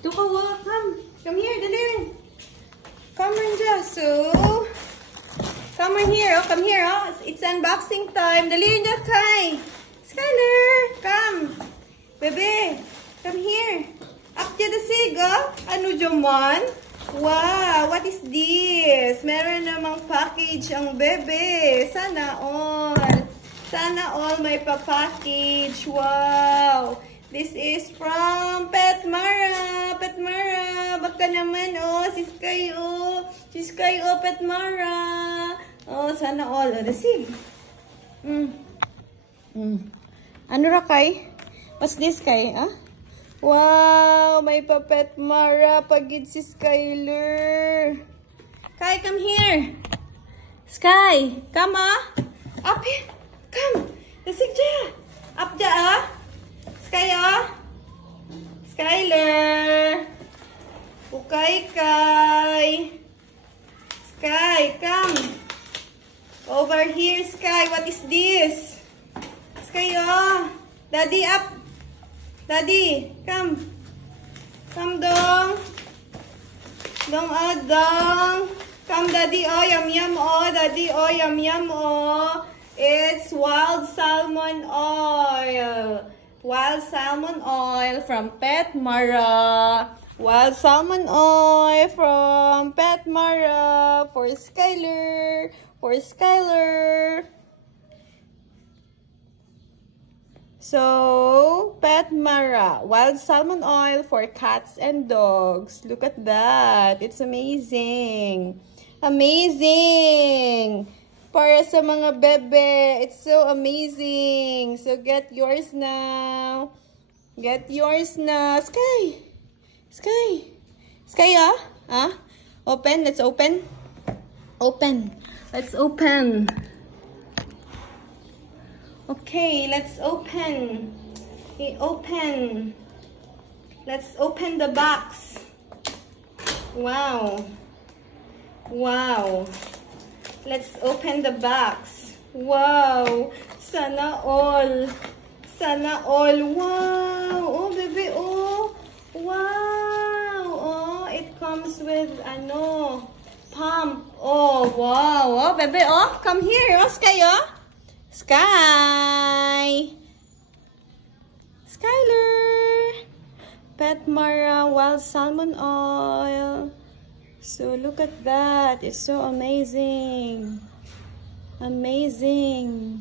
Dukawa, come here, dali. Come on, so come on here, oh, come here, oh. It's unboxing time. Dali na kay Skyler, come, bebe, come here. Up to the sig, oh. Ano jaman? Wow, what is this? Meron namang package ang bebe. Sana all. Sana all may pa-package. Wow. This is from Petmara. Petmara. Baka naman, oh. Si Sky, oh. Si Sky, oh, Petmara. Oh, sana all. Oh, dasig. Ano ra kay? What's this kay, ah? Wow, may pa Petmara. Pagid si Skyler. Sky, come here. Sky, come, ah. Up here. Come. Dasig dya. Up dya, ah. Sky, oh. Skyler. Ukay, kay. Sky, come. Over here, Sky. What is this? Sky, oh. Daddy, up. Daddy, come. Come, dong. Dong, oh, dong. Come, Daddy, oh. Yum, yum, oh. Daddy, oh. Yum, yum, oh. It's wild salmon oil. Wild salmon oil from Petmara. Wild salmon oil from Petmara for Skyler. For Skyler. So, Petmara. Wild salmon oil for cats and dogs. Look at that. It's amazing. Amazing. Para sa mga bebe. It's so amazing. So, get yours now. Get yours now. Sky. Sky. Sky, ah? Ah? Open. Let's open. Open. Let's open. Okay, let's open. Okay, open. Let's open the box. Wow. Wow. Let's open the box. Wow. Sana all. Sana all. Wow. Oh, baby. Oh. Wow. Oh, it comes with, ano, pump. Oh, wow. Oh, baby. Oh, come here. Oh, Sky, oh. Sky. Skyler. Petmara wild salmon oil. So look at that. It's so amazing. Amazing.